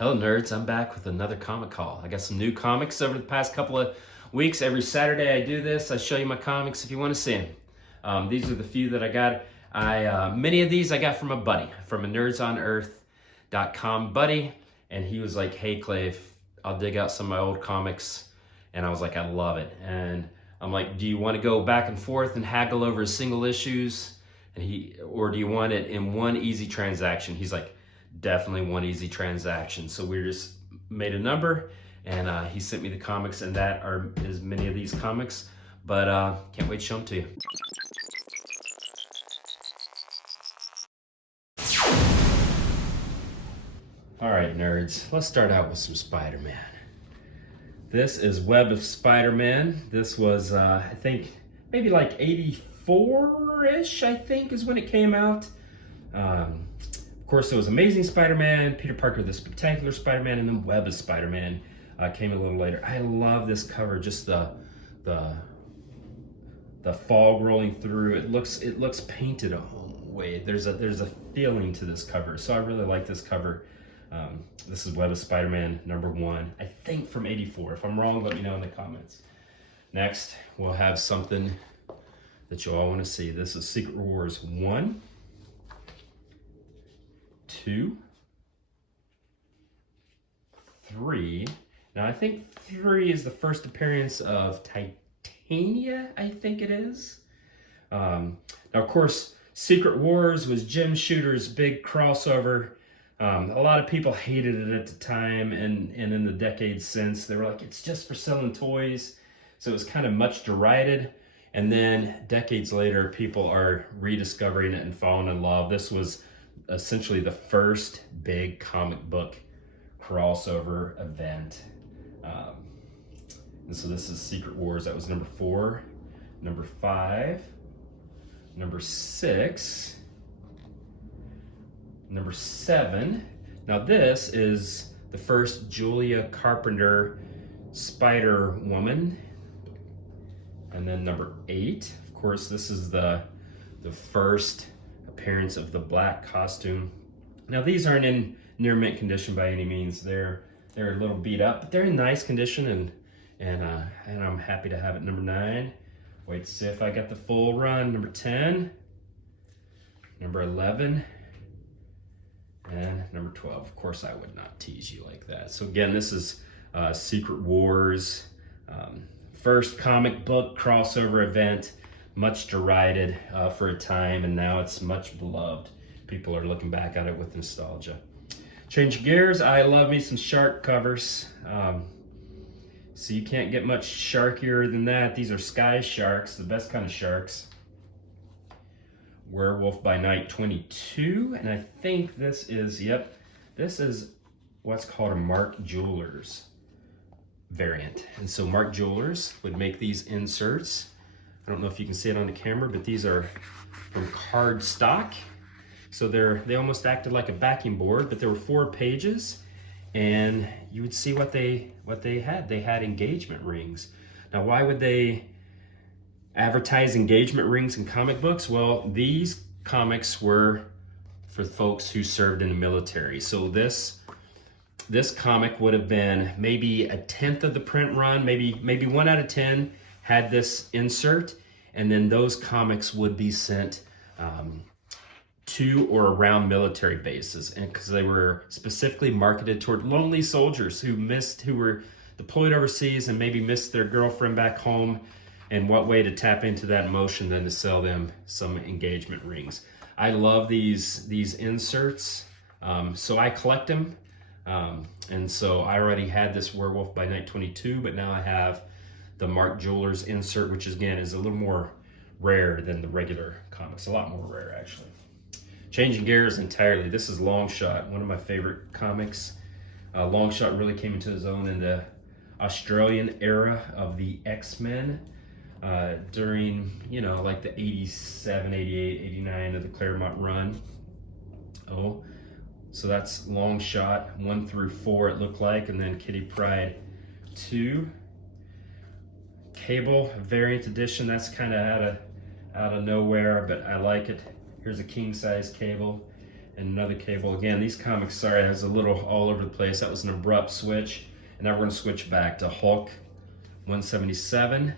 Hello nerds, I'm back with another comic haul. I got some new comics over the past couple of weeks. Every Saturday I do this. I show you my comics if you want to see them. These are the few that I got. Many of these I got from a buddy, from a nerdsonearth.com buddy, and he was like, hey Clay, I'll dig out some of my old comics. And I was like, I love it. And I'm like, do you want to go back and forth and haggle over single issues? Or do you want it in one easy transaction? He's like, definitely one easy transaction. So we just made a number, and he sent me the comics, and that is many of these comics. But can't wait to show them to you. All right, nerds, let's start out with some Spider-Man. This is Web of Spider-Man. This was, I think, maybe like 84-ish, I think, is when it came out. Of course, there was Amazing Spider-Man, Peter Parker, the Spectacular Spider-Man, and then Web of Spider-Man came a little later. I love this cover, just the fog rolling through. It looks painted a way. There's a feeling to this cover, so I really like this cover. This is Web of Spider-Man #1, I think from '84. If I'm wrong, let me know in the comments. Next, we'll have something that you all want to see. This is Secret Wars 1, 2, 3. Now I think 3 is the first appearance of Titania, I think it is. Now of course, Secret Wars was Jim Shooter's big crossover. A lot of people hated it at the time, and in the decades since, they were like, it's just for selling toys. So it was kind of much derided. And then decades later, people are rediscovering it and falling in love. This was essentially the first big comic book crossover event. And so this is Secret Wars. That was #4, #5, #6, #7. Now this is the first Julia Carpenter Spider-Woman. And then #8, of course, this is the first appearance of the black costume. Now these aren't in near mint condition by any means. They're a little beat up, but they're in nice condition, and I'm happy to have it. #9. Wait to see if I got the full run. #10, #11, and #12. Of course, I would not tease you like that. So again, this is Secret Wars. First comic book crossover event, much derided for a time, and now it's much beloved. People are looking back at it with nostalgia. Change gears, I love me some shark covers. So you can't get much sharkier than that. These are sky sharks, the best kind of sharks. Werewolf by Night 22, and I think this is, yep, this is what's called a Mark Jewelers variant. And so Mark Jewelers would make these inserts. I don't know if you can see it on the camera, but these are from card stock. So they almost acted like a backing board, but there were 4 pages, and you would see what they had. They had engagement rings. Now, why would they advertise engagement rings in comic books? Well, these comics were for folks who served in the military. So this comic would have been maybe 1/10 of the print run, maybe 1 out of 10 had this insert, and then those comics would be sent to or around military bases, and because they were specifically marketed toward lonely soldiers who were deployed overseas and maybe missed their girlfriend back home. And what way to tap into that emotion than to sell them some engagement rings. I love these inserts, so I collect them. And so I already had this Werewolf by Night 22, but now I have the Mark Jewelers insert, which again is a little more rare than the regular comics, a lot more rare actually. Changing gears entirely, this is Longshot, one of my favorite comics. Longshot really came into his own in the Australian era of the X-Men. During, like the 87, 88, 89 of the Claremont run. So that's Longshot 1 through 4 it looked like, and then Kitty Pryde 2. Cable variant edition, that's kind of out of nowhere, but I like it. Here's a king size Cable, and another cable. Again, these comics, sorry, I was a little all over the place. That was an abrupt switch. And now we're going to switch back to Hulk 177.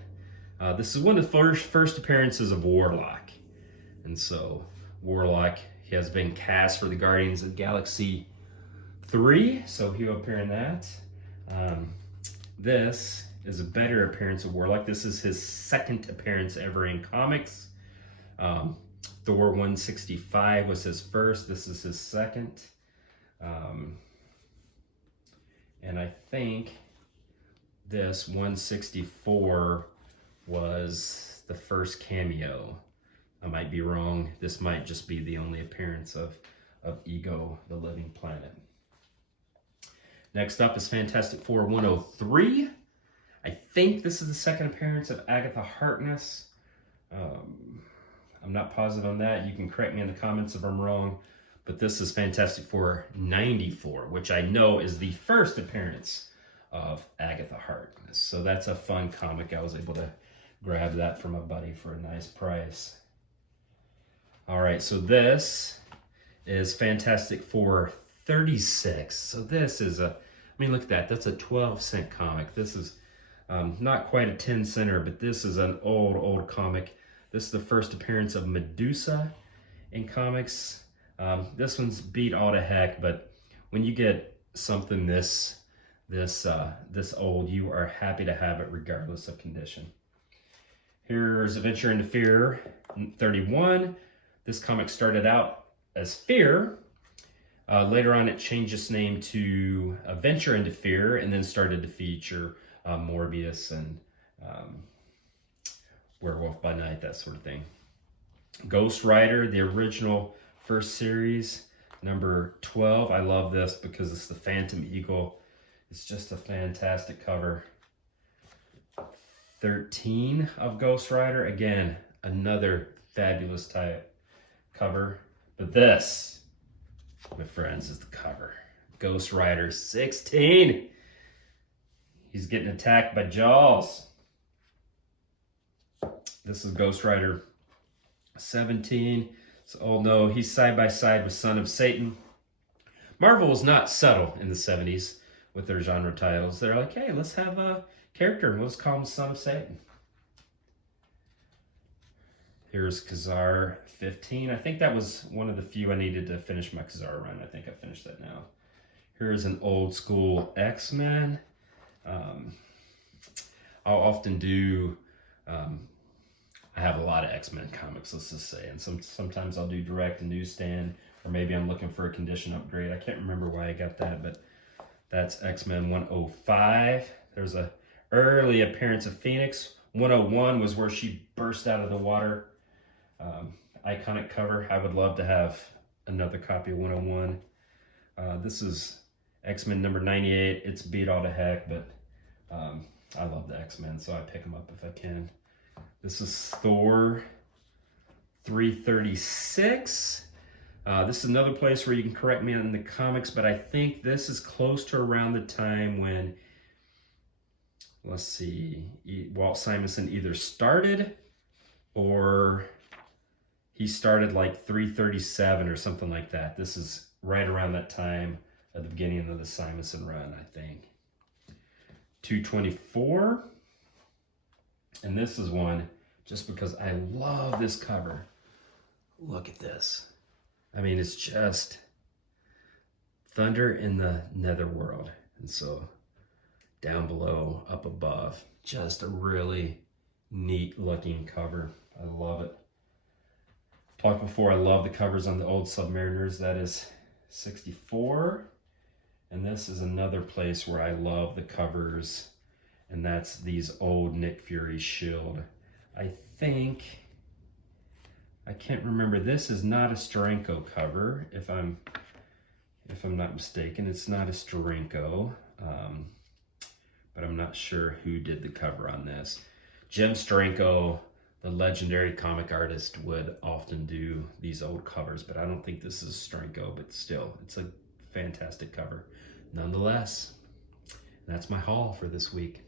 This is one of the first appearances of Warlock. And so Warlock, he has been cast for the Guardians of the Galaxy 3, so he'll appear in that. This is a better appearance of Warlock. This is his second appearance ever in comics. Thor 165 was his first. This is his second. And I think this 164 was the first cameo. I might be wrong. This might just be the only appearance of Ego, the Living Planet. Next up is Fantastic Four 103. I think this is the second appearance of Agatha Harkness. I'm not positive on that. You can correct me in the comments if I'm wrong. But this is Fantastic Four 94, which I know is the first appearance of Agatha Harkness. So that's a fun comic. I was able to grab that from a buddy for a nice price. All right, so this is Fantastic Four 36. So this is I mean, look at that. That's a 12-cent comic. This is not quite a 10-center, but this is an old comic. This is the first appearance of Medusa in comics. This one's beat all to heck, but when you get something this old, you are happy to have it regardless of condition. Here's Adventure into Fear 31. This comic started out as Fear. Later on, it changed its name to Adventure into Fear, and then started to feature Morbius and Werewolf by Night, that sort of thing. Ghostwriter, the original first series, number 12. I love this because it's the Phantom Eagle. It's just a fantastic cover. 13 of Ghostwriter. Again, another fabulous type cover. But this, my friends, is the cover. Ghostwriter 16. He's getting attacked by Jaws. This is Ghostwriter 17. So, oh no, he's side by side with Son of Satan. Marvel was not subtle in the 70s with their genre titles. They're like, hey, let's have a character and let's call him Son of Satan. Here's Ka-Zar 15. I think that was one of the few I needed to finish my Ka-Zar run. I think I finished that now. Here's an old school X-Men. I'll often do, I have a lot of X-Men comics, let's just say, and sometimes I'll do direct to newsstand, or maybe I'm looking for a condition upgrade. I can't remember why I got that, but that's X-Men 105. There's a early appearance of Phoenix. 101 was where she burst out of the water. Iconic cover. I would love to have another copy of 101. This is X-Men number 98. It's beat all to heck, but I love the X-Men, so I pick them up if I can. This is Thor 336. This is another place where you can correct me on the comics, but I think this is close to around the time when, let's see, Walt Simonson either started or he started like 337 or something like that. This is right around that time at the beginning of the Simonson run, I think. 224. And this is one just because I love this cover. Look at this. I mean, it's just thunder in the netherworld. And so down below, up above, just a really neat looking cover. I love it. Talked before, I love the covers on the old Submariners. That is 64. And this is another place where I love the covers, and that's these old Nick Fury S.H.I.E.L.D. I think, I can't remember, this is not a Steranko cover, if I'm not mistaken. It's not a Steranko, but I'm not sure who did the cover on this. Jim Steranko, the legendary comic artist, would often do these old covers, but I don't think this is Steranko, but still, it's a fantastic cover nonetheless. That's my haul for this week.